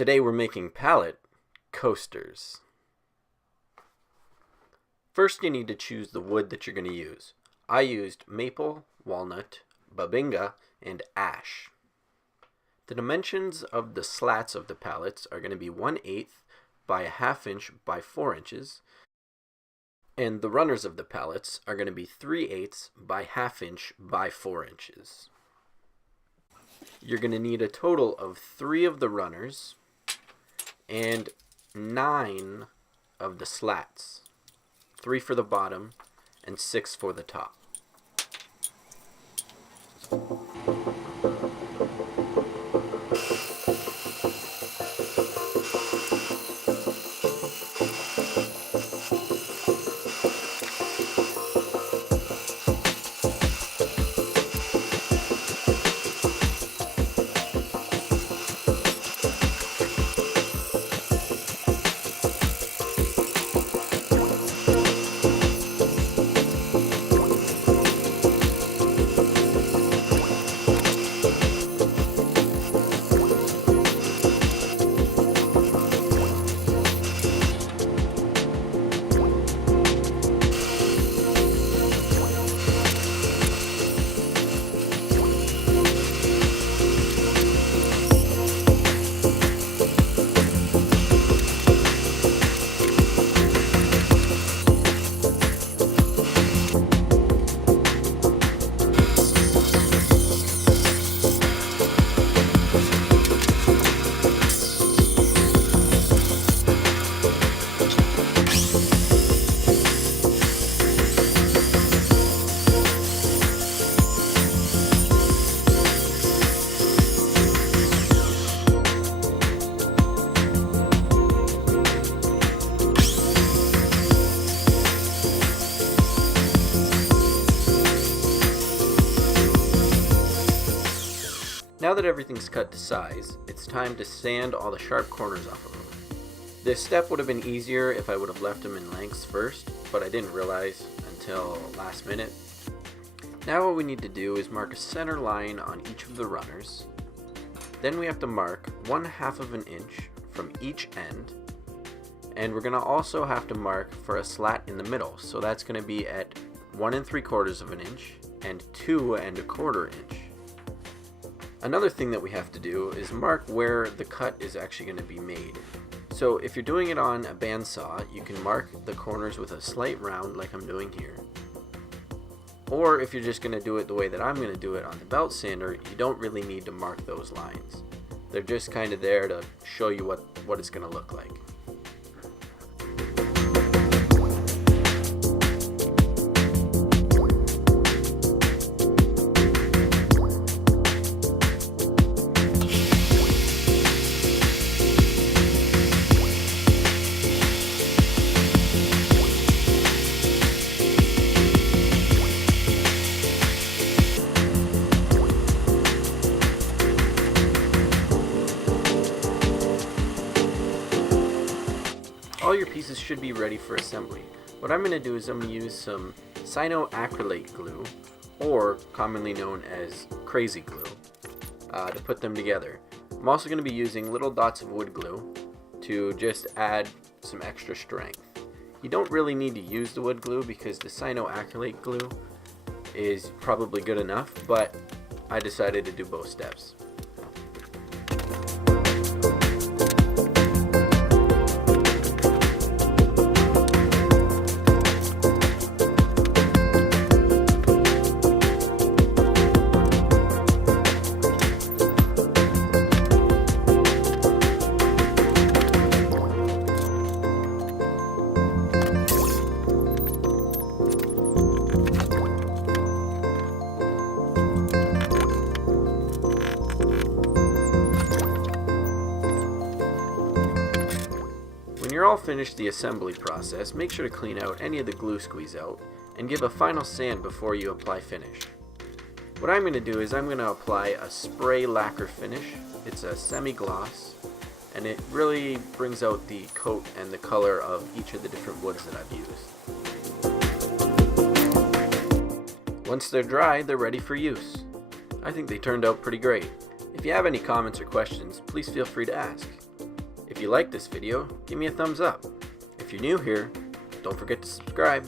Today we're making pallet coasters. First you need to choose the wood that you're going to use. I used maple, walnut, babinga, and ash. The dimensions of the slats of the pallets are going to be 1/8 by 1/2 inch by 4 inches, and the runners of the pallets are going to be 3/8 by 1/2 inch by 4 inches. You're going to need a total of 3 of the runners and 9 of the slats. 3 for the bottom and 6 for the top. Now that everything's cut to size, it's time to sand all the sharp corners off of them. This step would have been easier if I would have left them in lengths first, but I didn't realize until last minute. Now what we need to do is mark a center line on each of the runners. Then we have to mark 1/2 of an inch from each end. And we're going to also have to mark for a slat in the middle. So that's going to be at 1 3/4 of an inch and 2 1/4 inch. Another thing that we have to do is mark where the cut is actually going to be made. So if you're doing it on a bandsaw, you can mark the corners with a slight round like I'm doing here. Or if you're just going to do it the way that I'm going to do it on the belt sander, you don't really need to mark those lines. They're just kind of there to show you what it's going to look like. All your pieces should be ready for assembly. What I'm going to do is I'm going to use some cyanoacrylate glue, or commonly known as crazy glue, to put them together. I'm also going to be using little dots of wood glue to just add some extra strength. You don't really need to use the wood glue because the cyanoacrylate glue is probably good enough, but I decided to do both steps. When you're all finished the assembly process, make sure to clean out any of the glue squeeze out and give a final sand before you apply finish. What I'm going to do is I'm going to apply a spray lacquer finish. It's a semi-gloss and it really brings out the coat and the color of each of the different woods that I've used. Once they're dry, they're ready for use. I think they turned out pretty great. If you have any comments or questions, please feel free to ask. If you like this video, give me a thumbs up. If you're new here, don't forget to subscribe.